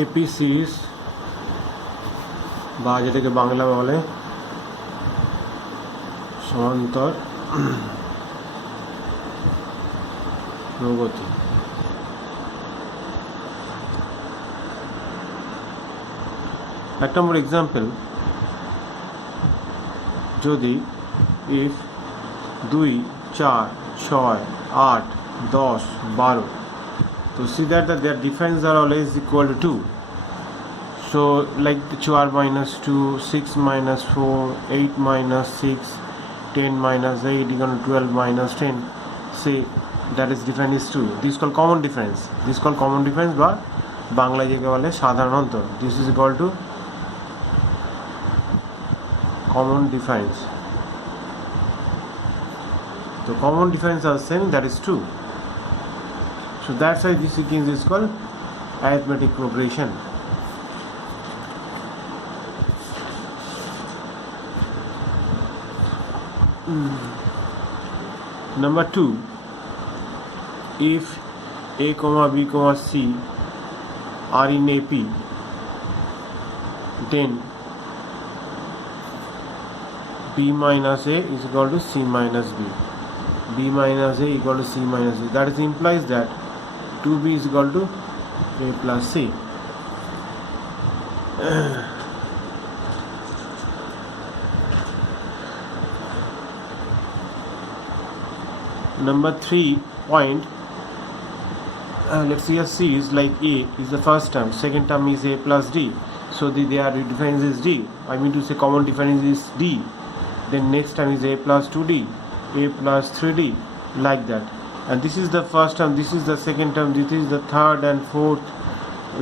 AP series বা যেটাকে বাংলা বলে সমান্তর প্রগতি। এক নম্বর এক্সাম্পল, যদি ইফ 2, 4, 6, 8, 10, 12, so see that their difference are always equal to 2. So like 12 minus 2, 6 minus 4, 8 minus 6, 10 minus 8 equal to 12 minus 10. Say that is difference is 2. This is called common difference. This is called common difference বা বাংলা যেকে বলে সাধারণ অন্তর। This is equal to common difference. The common difference are same, that is 2. So that's why this sequence is called arithmetic progression. Number 2, if A, B, C are in AP, then B minus A is equal to C minus B. B minus A equal to C minus A. That is implies that 2B is equal to A plus C. Number 3 point, let's see a series like A is the first term, second term is A plus D. So their difference is D. I mean to say common difference is D. Then next term is A plus 2D, A plus 3D, like that. And this is the first term, this is the second term, this is the third and fourth,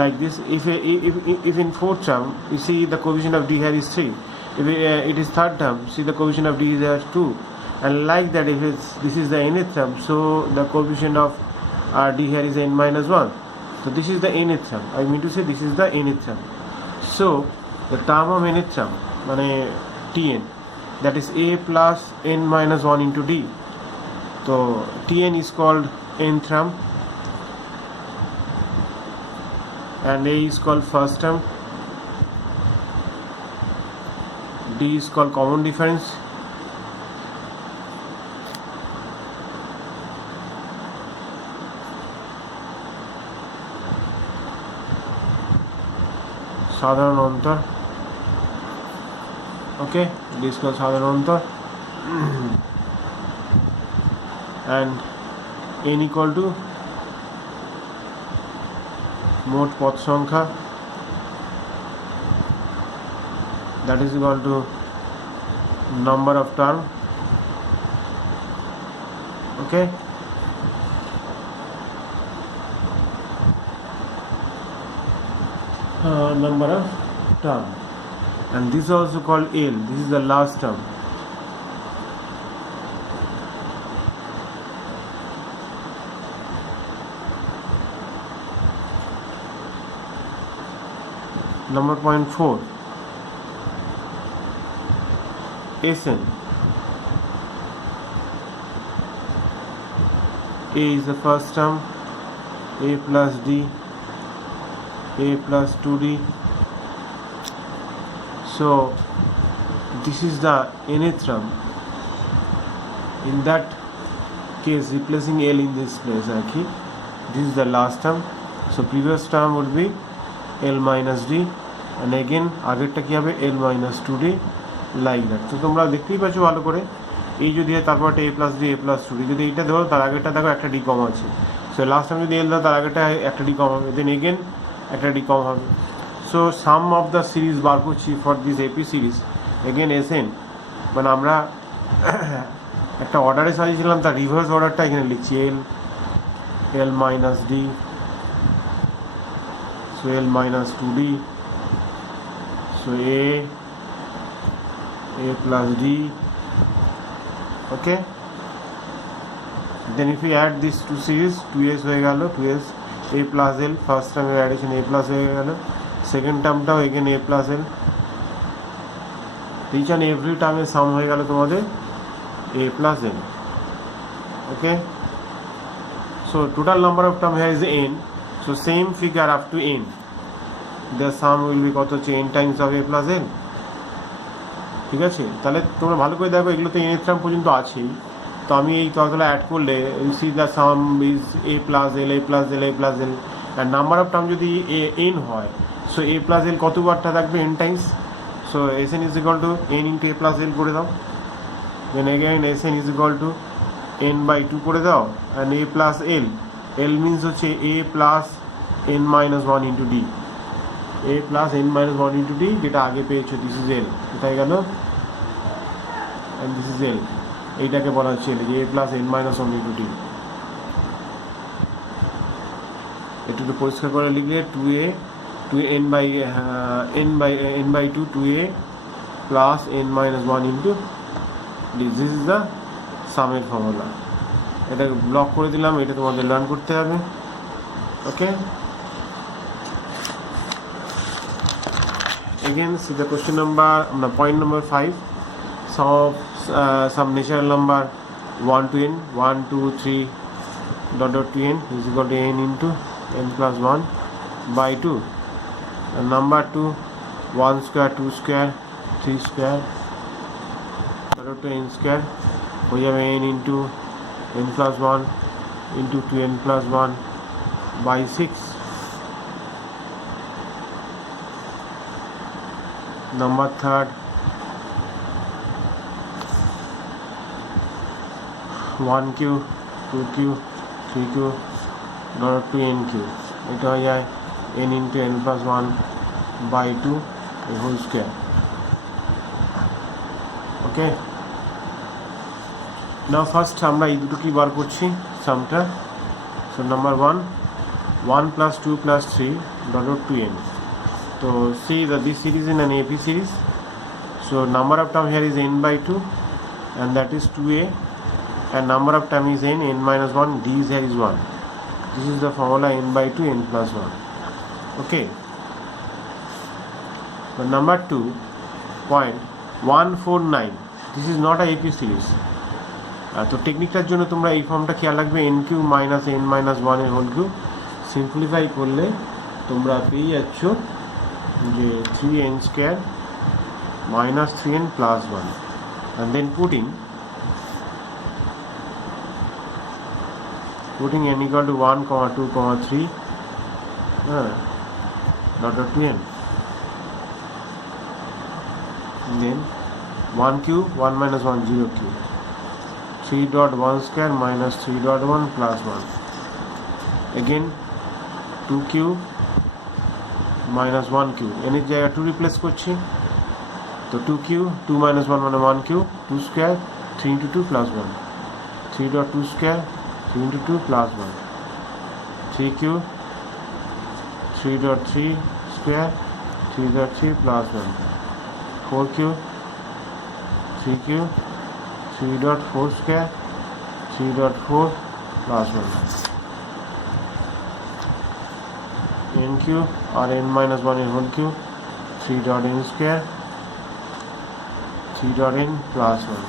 like this. If in fourth term you see the coefficient of D here is 3, if it is third term, see the coefficient of D is here 2, and like that. If this is the nth term, so the coefficient of D here is n minus 1. So this is the nth term. I mean to say this is the nth term. So the term of nth term, Tn, that is A plus n minus 1 into D. So Tn is called nth term and A is called first term. D is called common difference. সাধারণ অন্তর, okay, this is called সাধারণ অন্তর, and n equal to মোট পদ সংখ্যা, that is equal to number of term, okay. Number of term, and this is also called L. This is the last term. Number point 4, Sn. A is the first term, A plus D, A plus 2D. So this is the nth term. In that case, replacing L in this place, okay, this is the last term. So previous term would be L minus D, and again আগেরটা কি হবে L minus 2D, like that. So তোমরা দেখতেই পাচ্ছ ভালো করে, এই যদি হয় তারপর A plus D, A plus 2D, যদি এইটা দেখো তার আগেরটা দেখো একটা D কম আছে, সো লাস্ট টাইম যদি L দাও তার আগেরটা একটা D কম হবে, দেন এগেন একটা D কম হবে। So sum of the series বার করছি for this AP series, again Sn, আমরা একটা অর্ডারে সাজিয়েছিলাম, তার রিভার্স অর্ডারটা এখানে লিখছি, L minus D, so L minus 2D, so A plus D, okay. Then if we add these two series, 2s হয়ে গেল, 2s A plus L, first term addition A plus হয়ে গেল, second termটাও again A plus L, each and every term এর সাম হয়ে গেল তোমাদের A plus L, okay. So total number of term here is n, so same figure up to n, the some will be কত হচ্ছে n Times of a plus n। ঠিক আছে, তাহলে তোমরা ভালো করে দেখো, এগুলো তো n টার্ম পর্যন্ত আছেই। তো আমি এই ততগুলো অ্যাড করলে see the sum is a plus L, a plus L, a plus L, and number of term যদি n হয়, সো a প্লাস এল কতবারটা থাকবে n times. So Sn is equal to n into a plus L করে দাও, then again Sn is equal to n by 2 করে দাও, and a plus L, L means হচ্ছে a plus n minus 1 into D, a plus n minus 1 into D, যেটা আগে পেয়েছো, this is এল, কোথায় গেল, অ্যান্ড দিস ইজ এল, এইটাকে বলা হচ্ছে এল, যে a plus n minus 1 into D. একটু পরিষ্কার করে লিখলে 2a 2n বাই 2 2a plus n minus 1 into D, this is the সামের ফর্মুলা। এটাকে ব্লক করে দিলাম, এটা তোমাদের লার্ন করতে হবে। ওকে, again see the question number point number 5, some natural number 1 to n, 1 2 3 dot to n is equal to n into n plus 1 by 2, and number 2 1 square 2 square 3 square dot to n square, we have n into n plus 1 into 2n plus 1 by 6. Number 3 1q 2q 3q dot to nq, এটা হয়ে যায় n into n plus 1 by 2 a whole square. Okay, now first আমরা এই দুটো কি বার করছি সামটা। সো নাম্বার 1 1 plus 2 plus 3 dot to n. So see that this series in an AP series, so number of term here is n by 2, and that is 2a, and number of term is n minus 1, d is here is 1. This is the formula n by 2 n plus 1. Okay, the number 2.149, this is not a AP series. তো টেকনিকটার জন্য তোমরা এই ফর্মটা খেয়াল রাখবে, N Q minus N minus 1 এর whole Q, simplify করলে তোমরা পেয়ে যাচ্ছ যে 3n square minus 3n plus 1, and then putting n equal to 1 2 3 dot to n, then 1 cube 1 minus 1 0 cube, 3 dot 1 square minus 3 dot 1 plus 1, again 2 cube minus 1 cube, n এর জায়গায় 2 রিপ্লেস করছি, তো 2 cube 2 minus 1 মানে 1 cube, 2 square 3 into 2 plus 1, 3 dot 2 square 3 into 2 plus 1, 3 cube 3 dot 3 square 3 dot 3 plus 1, 4 cube 3 cube 3 dot 4 square 3 dot 4 plus 1, n cube or n minus 1 in whole cube 3 dot n square 3 dot n plus 1,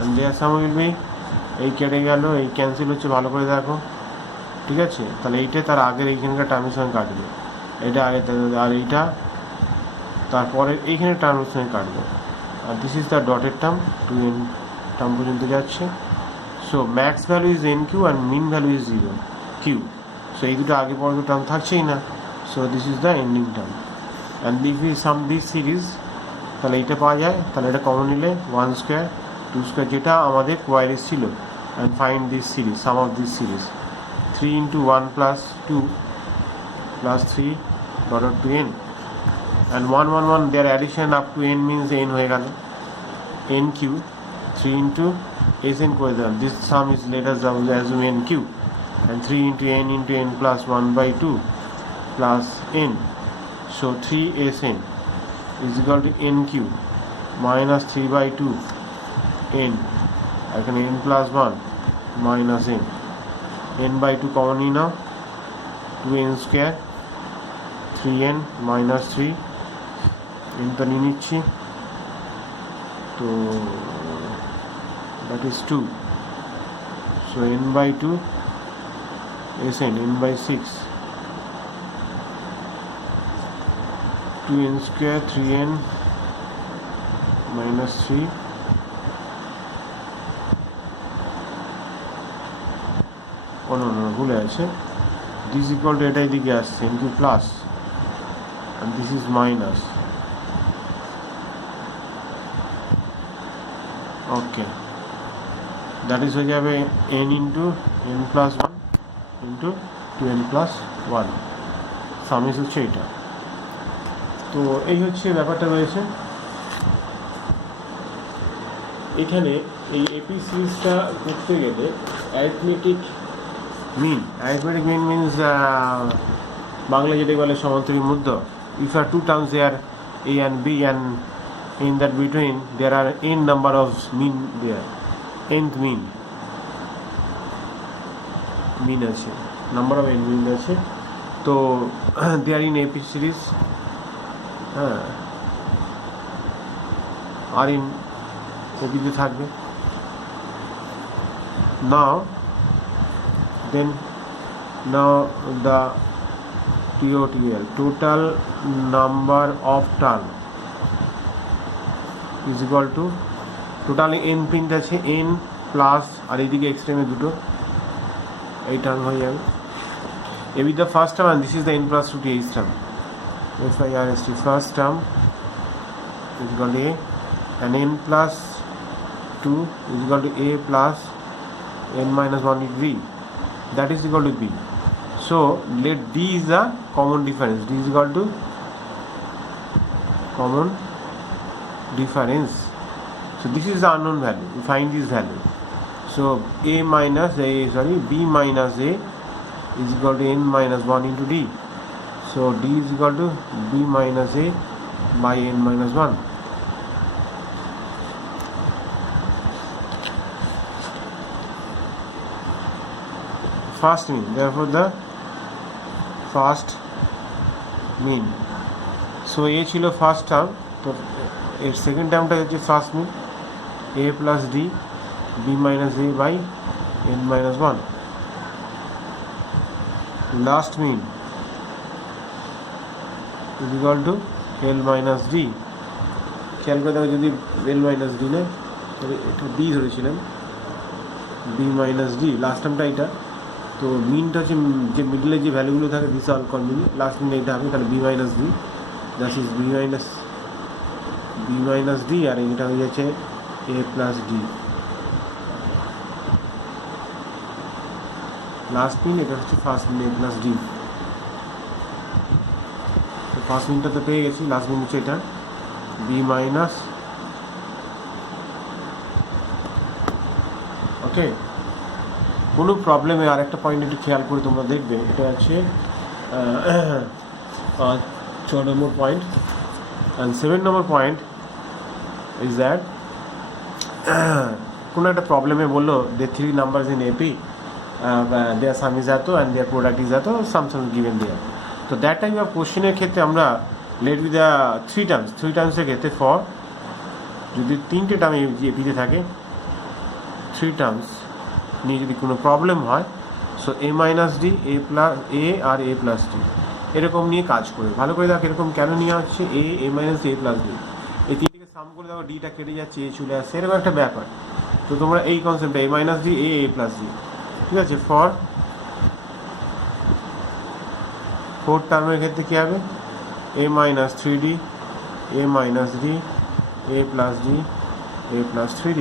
and there sum will be, এই কেটে গেল, এই ক্যান্সেল হচ্ছে, ভালো করে দেখো, ঠিক আছে। তাহলে এইটা তার আগের এইখানকার টার্মের সঙ্গে কাটবে, এটা আগে, আর এইটা তারপরে এইখানে টার্মের সঙ্গে কাটবে, আর this is the dotted term, 2n term পর্যন্ত যাচ্ছে। So max value is n Q and min value is 0 Q, so এই দুটো আগে পরে টার্ম থাকছেই না, so this is the ending term. And if you sum this series, তাহলে এইটা পাওয়া যায়, তাহলে এটা কমন নিলে 1 স্কোয়ার 2 স্কোয়ার, যেটা আমাদের কোয়ারিজ ছিল, and find this series, some of this series 3 into 1 plus 2 plus 3 dot to n, and 1 1 1 their addition up to n means n হয়ে গেল, n q 3 into sn করে দিলাম, this sum is let us assume n q, and 3 into n plus 1 by 2 plus n, so 3 sn is equal to n q minus 3 by 2 n, এখানে n plus 1 minus n by 2 common নিয়ে নাও, 2n square 3n minus 3, n তো নিয়ে নিচ্ছি, তো that is 2, so n by 2 sn n by 6 2n square 3n minus 3 ভুলে আছে this equal to এটা এদিকে আসছে into plus and this is minus. Okay, that is হয়ে যাবে n into n plus 1 into 2n plus 1 সামিস হচ্ছে এটা। তো এই হচ্ছে ব্যাপারটা রয়েছে এখানে। এই এপি সিরিজটা করতে গেলে অ্যারিথমেটিক মিন মিনস বাংলা যেটা বলে সমান্তরিক মধ্য। If are two terms there a and b and in that between there are n number of mean there, nth mean আছে, number of n mean আছে। তো they are in AP series, R in AP তে থাকবে। now the TOTL, total number of turn is equal to total n print আছে n plus আর এইদিকে এক্সট্রিমে দুটো, এই টার্ম হয়ে যাবে। এ with the first term and this is the n plus 2 th term, FIRST first term is equal to a and n plus 2 is equal to a plus n minus 1 is b, that is equal to b. So let d is the common difference, d is equal to common difference. So this is the unknown value, we find this value. So b minus a is equal to n minus 1 into d. So d is equal to b minus a by n minus 1. First mean, therefore the first mean. So a ছিল first term, তো এর second টার্মটা হচ্ছে first mean, a plus d b minus a by n minus 1। Last mean is equal to l minus d। খেয়াল করে দেখো, যদি l minus d নেয় তবে এটা b ধরেছিলাম, b মাইনাস d লাস্ট টার্মটা এটা। তো মিনটা হচ্ছে যে মিডলে যে ভ্যালুগুলো থাকে this all call mean, last mean এটা হবে, তাহলে B minus D, that is B minus D, আর এটা হয়ে যাচ্ছে A plus D last mean, এটা হচ্ছে first mean A plus D. তো ফার্স্ট মিনটা তো পেয়ে গেছি, লাস্ট মিন হচ্ছে এটা বি মাইনাস। ওকে, কোনো প্রবলেমে আর একটা পয়েন্ট একটু খেয়াল করে তোমরা দেখবে, এটা হচ্ছে 4 number point. And 7 number point is that কোনো একটা প্রবলেমে বললো they 3 numbers in AP, their sum is এত অ্যান্ড দেয়ার প্রোডাক্ট ইজ এত, সামসাম গিভেন দেয়ার। তো দ্যাট টাইপ অফ কোশ্চেনের ক্ষেত্রে আমরা লেট উইথ দ্য 3 টার্মসের ক্ষেত্রে ফর যদি 3টে টার্ম এপিতে থাকে, 3 টার্মস নিয়ে যদি কোনো প্রবলেম হয়, সো এ minus D, A plus A R A plus D এরকম নিয়ে কাজ করে ভালো করে দেখো এরকম কেন নিয়ে হচ্ছে এ মাইনাস এ প্লাস ডি, এই তিনটিকে সাম করে দেখো ডিটা কেটে যাচ্ছে, এ চলে আসছে, এরকম একটা ব্যাপার। তো তোমরা এই কনসেপ্টটা A minus D A plus D, ঠিক আছে। ফর 4 টার্মের ক্ষেত্রে কী হবে, A minus 3d, A minus D, A plus D, A plus 3d।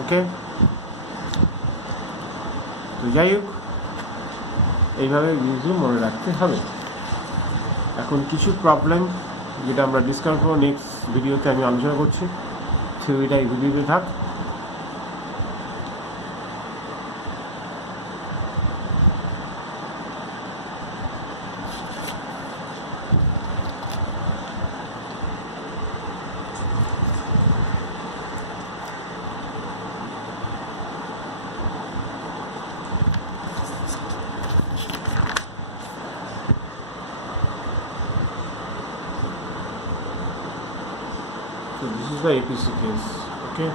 Okay, তো যাই হোক এইভাবে জিনিসগুলো মনে রাখতে হবে। এখন কিছু প্রবলেম যেটা আমরা ডিসকাস করবো নেক্সট ভিডিওতে, আমি আলোচনা করছি, থিওরিটা এই ভিডিওতে থাক। So this is the APC case, okay.